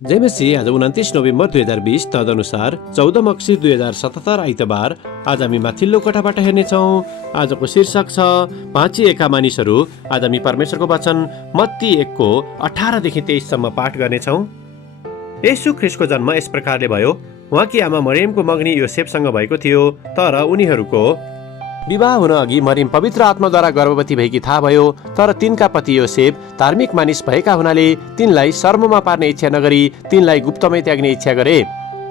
जेमेसी आज 29 नोभेम्बर 2020 तदनुसार 14 मक्सिर 2077 आइतबार आज हामी माथिल्लो कोठाबाट हेर्नेछौँ। आजको शीर्षक छ भाँचिएका मानिसहरू। आज हामी परमेश्वरको वचन मत्ती 1को 18देखि 23सम्म पाठ गर्नेछौँ। येशू ख्रिस्टको जन्म यस प्रकारले भयो। उहाँकी आमा मरियमको मगनी योसेफसँग भएको थियो, तर उनीहरूको विवाह हुन अघि मरियम पवित्र आत्माद्वारा गर्भवती भएकी थाहा भयो। तर तिनका पति योसेफ धार्मिक मानिस भएका हुनाले तिनलाई शर्ममा पार्ने इच्छा नगरी तिनलाई गुप्तमै त्याग्ने इच्छा गरे।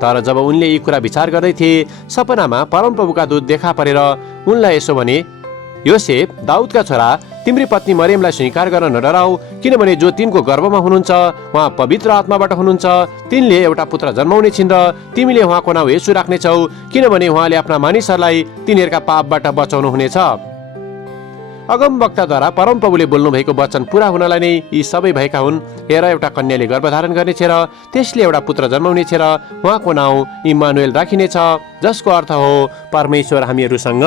तर जब उनले यी कुरा विचार गर्दै थिए, सपनामा परमप्रभुका दूत देखा परेर उनलाई यसो भने, योसेफ, दाउदका छोरा, तिम्री पत्नी मरियमलाई स्वीकार गर्न नडराऊ, किनभने जो तिनको गर्भमा हुनुहुन्छ उहाँ पवित्र आत्माबाट हुनुहुन्छ। तिनले एउटा पुत्र जन्माउने छिन् र तिमीले उहाँको नाउँ येशू राख्नेछौ, किनभने उहाँले आफ्ना मानिसहरूलाई तिनीहरूका पापबाट बचाउनु हुनेछ। अगमवक्ताद्वारा परमप्रभुले बोल्नु भएको वचन पूरा हुनलाई नै यी सबै भएका हुन्। हेर, एउटा कन्याले गर्भधारण गर्नेछ र त्यसले एउटा पुत्र जन्माउनेछ र उहाँको नाउँ इम्मानुएल राखिनेछ, जसको अर्थ हो परमेश्वर हामीहरूसँग।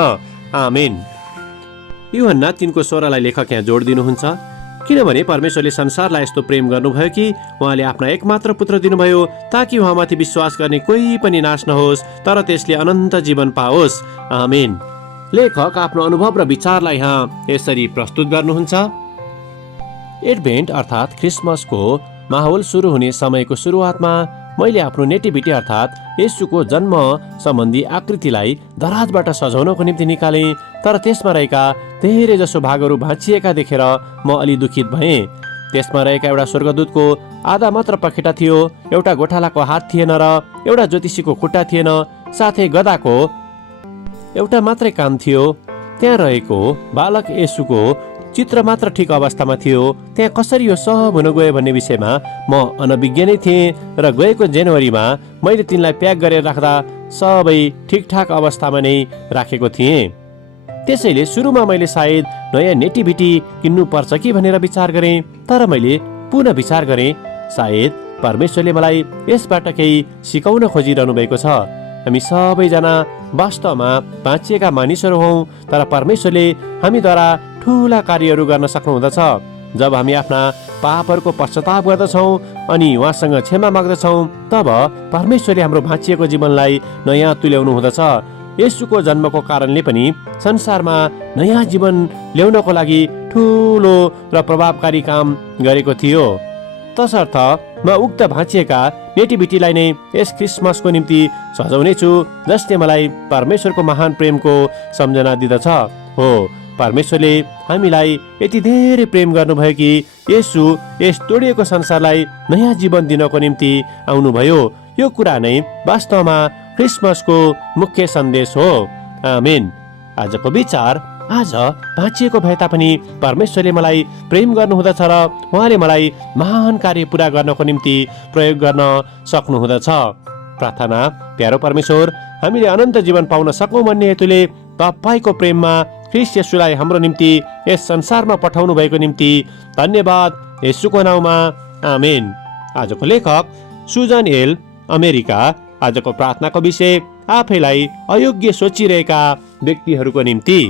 आमेन। यूहन्ना 3को 16लाई लेखक यहाँ जोड दिनुहुन्छ, किनभने परमेश्वरले संसारलाई यस्तो प्रेम गर्नुभयो कि उहाँले आफ्ना एकमात्र पुत्र दिनुभयो, ताकि उहाँमाथि विश्वास गर्ने कोही पनि नाश नहोस्, तर त्यसले अनन्त जीवन पाओस्। आमेन। लेखक आफ्नो अनुभव र विचारलाई यहाँ यसरी प्रस्तुत गर्नुहुन्छ। एडभेन्ट अर्थात् क्रिसमसको माहौल सुरु हुने समयको सुरुवातमा मैले आफ्नो नेटिभिटी अर्थात् येशूको जन्म सम्बन्धी आकृतिलाई दराजबाट सजाउनको निम्ति निकालेँ, तर त्यसमा रहेका धेरै जसो भागहरू भाँचिएका देखेर म अलि दुखित भएँ। त्यसमा रहेका एउटा स्वर्गदूतको आधा मात्र पखेटा थियो, एउटा गोठालाको हात थिएन र एउटा ज्योतिषीको खुट्टा थिएन, साथै गधाको एउटा मात्रै कान थियो। त्यहाँ रहेको बालक येशूको चित्र मात्र ठिक अवस्थामा थियो। त्यहाँ कसरी यो सब हुन गयो भन्ने विषयमा म अनभिज्ञ नै थिएँ र गएको जनवरीमा मैले तिनलाई प्याक गरेर राख्दा सबै ठिकठाक अवस्थामा नै राखेको थिएँ। त्यसैले सुरुमा मैले सायद नयाँ नेटिभिटी किन्नु पर्छ कि भनेर विचार गरेँ, तर मैले पुनः विचार गरेँ सायद परमेश्वरले मलाई यसबाट केही सिकाउन खोजिरहनु भएको छ। हामी सबैजना वास्तवमा बाँचिएका मानिसहरू हौँ, तर परमेश्वरले हामीद्वारा ठुला कार्यहरू गर्न सक्नुहुँदछ। जब हामी आफ्ना पापहरूको पश्चाताप गर्दछौँ अनि उहाँसँग क्षमा माग्दछौँ, तब परमेश्वरले हाम्रो भाँचिएको जीवनलाई नयाँ तुल्याउनु हुँदछ। येशूको जन्मको कारणले पनि संसारमा नयाँ जीवन ल्याउनको लागि ठुलो र प्रभावकारी काम गरेको थियो। तसर्थ म उक्त भाँचिएका नेटिभिटीलाई नै यस क्रिसमसको निम्ति सजाउने छु, जसले मलाई परमेश्वरको महान प्रेमको सम्झना दिँदछ। हो, परमेश्वरले हामीलाई यति धेरै प्रेम गर्नुभयो कि येशू यस तोडिएको संसारलाई नयाँ जीवन दिनको निम्ति आउनुभयो। यो कुरा नै वास्तवमा क्रिसमसको मुख्य सन्देश हो। आमेन। आजको विचार, आज भाँचिएको भए तापनि परमेश्वरले मलाई प्रेम गर्नुहुँदछ र उहाँले मलाई महान कार्य पूरा गर्नको निम्ति प्रयोग गर्न सक्नुहुँदछ। प्रार्थना। प्यारो परमेश्वर, हामीले अनन्त जीवन पाउन सकौँ भन्ने हेतुले तपाईको प्रेममा ख्रीष्ट येशूलाई हाम्रो निम्ति यस संसारमा पठाउनु भएको निम्ति धन्यवाद, येशूको नाउँमा। आमेन। आजको लेखक सुजन एल, अमेरिका। आजको प्रार्थनाको विषय, आफैलाई अयोग्य सोचिरहेका व्यक्तिहरूको निम्ति।